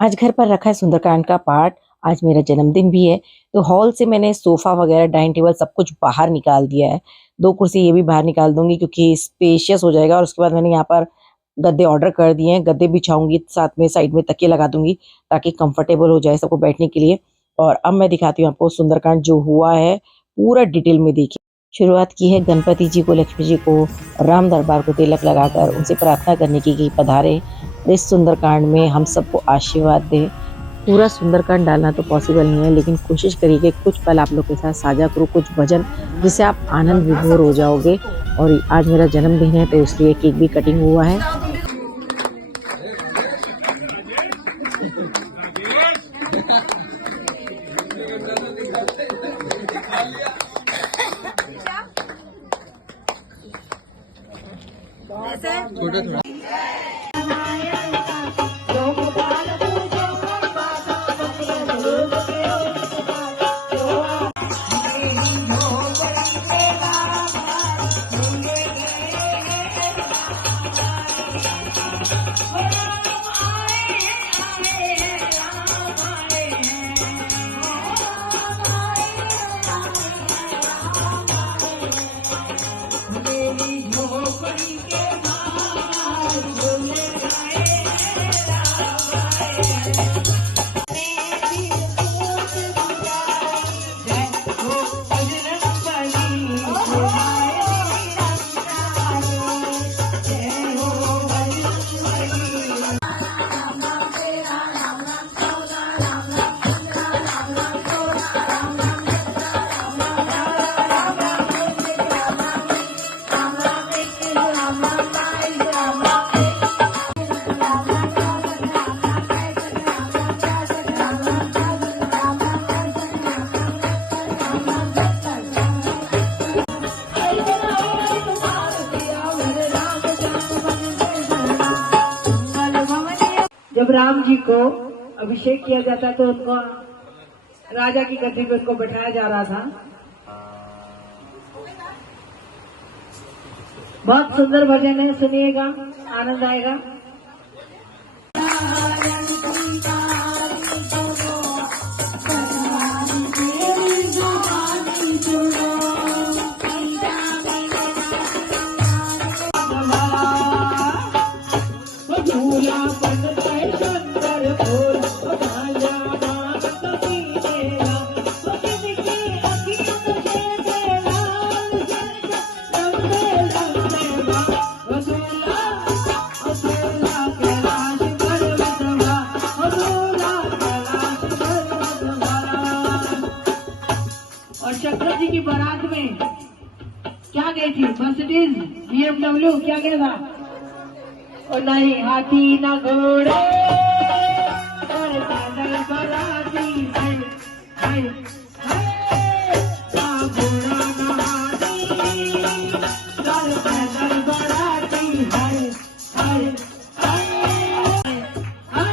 आज घर पर रखा है सुंदरकांड का पाठ। आज मेरा जन्मदिन भी है, तो हॉल से मैंने सोफा वगैरह, डाइनिंग टेबल सब कुछ बाहर निकाल दिया है। 2 कुर्सी ये भी बाहर निकाल दूंगी क्योंकि स्पेशियस हो जाएगा। और उसके बाद मैंने यहाँ पर गद्दे ऑर्डर कर दिए हैं। गद्दे बिछाऊंगी, साथ में साइड में तकिए लगा दूंगी ताकि कंफर्टेबल हो जाए सबको बैठने के लिए। और अब मैं दिखाती हूँ आपको सुंदरकांड जो हुआ है पूरा डिटेल में। देखिए, शुरुआत की है गणपति जी को, लक्ष्मी जी को, राम दरबार को तिलक लगाकर उनसे प्रार्थना करने की कि पधारे इस सुंदरकांड में हम सबको आशीर्वाद दे। पूरा सुंदरकांड डालना तो पॉसिबल नहीं है, लेकिन कोशिश करिए कि कुछ पल आप लोग के साथ साझा करूँ, कुछ भजन जिससे आप आनंद विभोर हो जाओगे। और आज मेरा जन्मदिन है तो इसलिए केक भी कटिंग हुआ है। जब राम जी को अभिषेक किया जाता तो उनको राजा की गद्दी पे उनको बैठाया जा रहा था। बहुत सुंदर भजन है, सुनिएगा, आनंद आएगा। और शंकर जी की बारात में क्या गई थी? मर्सिडीज, BMW, क्या गया था? और नहीं हाथी ना घोड़े और पैदल बाराती है, है, है, ना घोड़ा ना हाथी और पैदल बाराती है, है, है, है,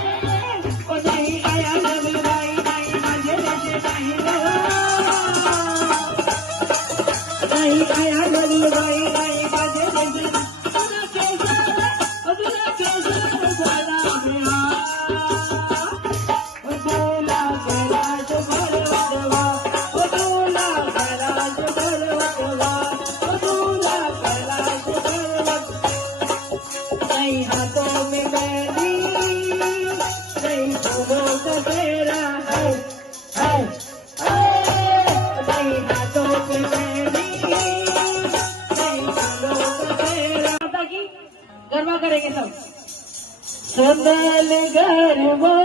और नहीं आया लगवाई नहीं मजे नहीं नहीं आया लगवाई नहीं मजे नहीं गरबा करेंगे सब। संदल गरबा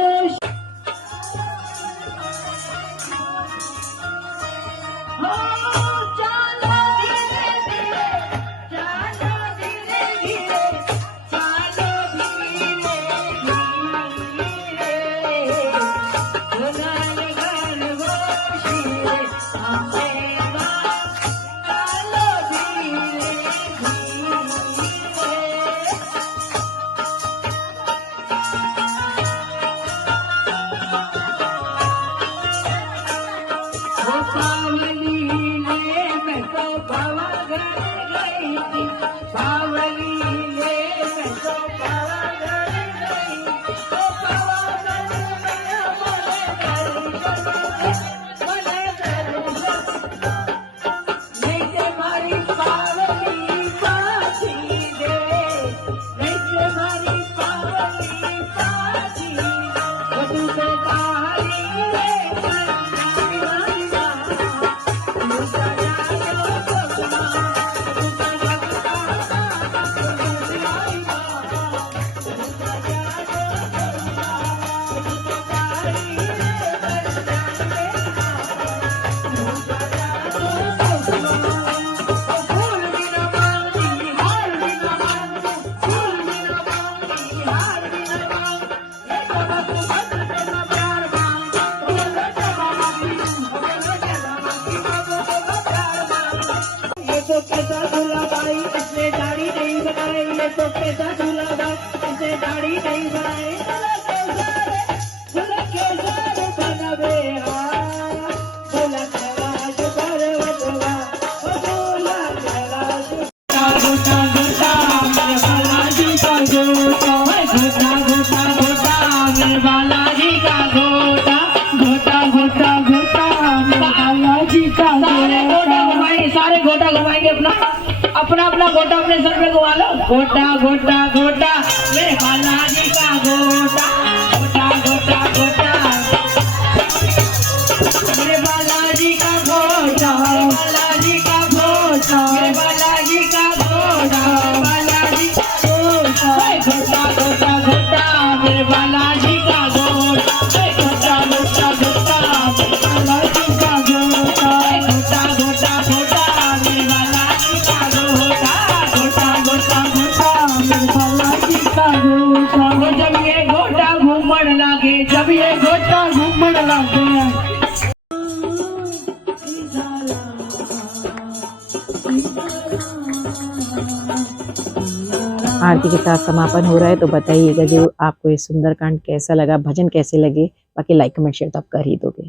कैसा दूल्हा भाई इसने दाढ़ी नहीं बनाई, ये तो कैसा दूल्हा भाई इसने दाढ़ी नहीं बनाई। दूल्हा कैसा रे बनवे दूल्हा कैलाश पर्वतवा, ओ दूल्हा कैलाश। घोटा घोटा मेरे बालाजी का घोटा, घोटा घोटा घोटा मेरे बालाजी का घोटा, घोटा घोटा घोटा मेरे बालाजी का। सारे घोटा घुमाएंगे, सारे घोटा घुमाएंगे, अपना अपना अपना घोटा अपने सर पे घुमा लो। घोटा घोटा घोटा मेरे बालाजी का घोटा, घोटा घोटा घोटा मेरे बालाजी का घोटा, बालाजी का घोटा, मेरे बालाजी का घोटा, बालाजी का घोटा, घोटा घोटा घोटा मेरे बालाजी का घोटा, घोटा घोटा घोटा बालाजी का घोटा, घोटा घोटा घोटा मेरे बालाजी का घोटा, घोटा घोटा घोटा मेरे बालाजी का घोटा। वो जब ये घोटा घूमने लगे, जब ये घोटा घूमने लगे, आरती के साथ समापन हो रहा है। तो बताइएगा जो आपको ये सुंदरकांड कैसा लगा, भजन कैसे लगे, बाकी लाइक कमेंट शेयर तो आप कर ही दोगे।